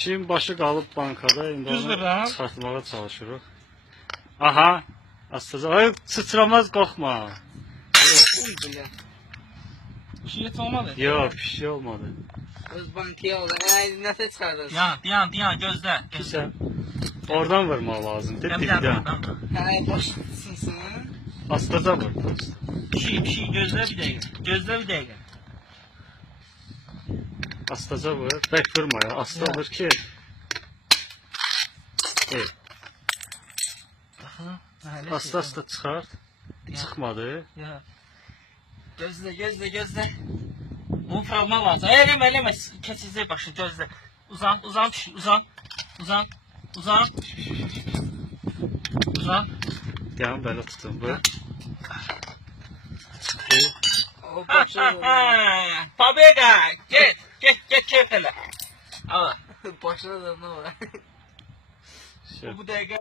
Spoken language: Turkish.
Pişiyin başı qalıb bankada. İndi Düz onu vururam. çıxartmağa çalışırıq. Aha. Astaca. Ay sıçramaz qorxma. Uy bile. Bir şey et olmadı. Yox, bir şey olmadı. Öz bankaya olur. Ay nasıl çıkardın? Diyan gözle. Sən oradan vurmaq lazımdır. Ben bir Dibdən. dakika. Ay başlasın sana. Astaca vur. Prosta. Bir şey gözle bir dakika. Gözle bir dakika. Astaca vur. Bək vurma ya. Asta Ya. vur ki. Evet. Asta çıxart. Çıxmadı. Ya. Gözle. Bunu vurmaq lazım. Eleme. Keçəcək başı gözle. Uzan pişik. Uzan. Yan belə tutun. Vur. O başladı. Pobega. Get keyif elə. Al. Başladı ne var? Şey. Bu dəqiqə